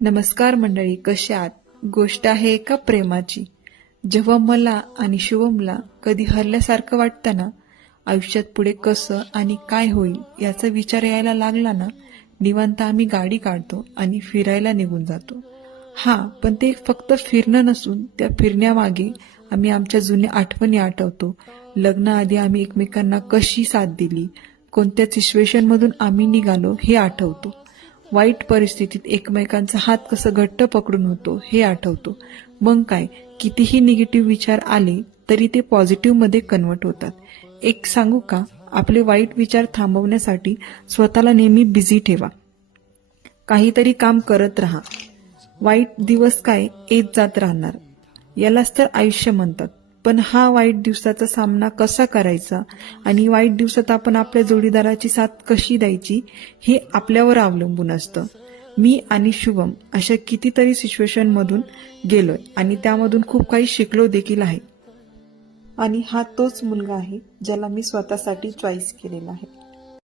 नमस्कार मंडळी, कशा आहात? गोष्ट आहे एका प्रेमाची. जेव्हा मला आणि शुभमला कधी हरल्यासारखं वाटतं ना, आयुष्यात पुढे कसं आणि काय होईल याचा विचार यायला लागला ना, निवांत आम्ही गाडी काढतो आणि फिरायला निघून जातो. पण ते फक्त फिरणं नसून त्या फिरण्यामागे आम्ही आमच्या जुन्या आठवणी आठवतो. लग्नाआधी आम्ही एकमेकांना कशी साथ दिली, कोणत्या सिच्युएशनमधून आम्ही निघालो हे आठवतो. वाईट परिस्थितीत एकमेकांचा हात कसं घट्ट पकडून होतो हे आठवतो. मग काय, कितीही निगेटिव्ह विचार आले तरी ते पॉझिटिव्हमध्ये कन्व्हर्ट होतात. एक सांगू का, आपले वाईट विचार थांबवण्यासाठी स्वतःला नेहमी बिझी ठेवा. काहीतरी काम करत राहा. वाईट दिवस काय येत जात राहणार, यालाच तर आयुष्य म्हणतात. पण हा वाईट दिवसाचा सामना कसा करायचा आणि वाईट दिवसात आपण आपल्या जोडीदाराची साथ कशी द्यायची हे आपल्यावर अवलंबून असतं. मी आणि शुभम अशा कितीतरी सिच्युएशनमधून गेलोय आणि त्यामधून खूप काही शिकलो देखील आहे. आणि हा तोच मुलगा आहे ज्याला मी स्वतःसाठी चॉईस केलेला आहे.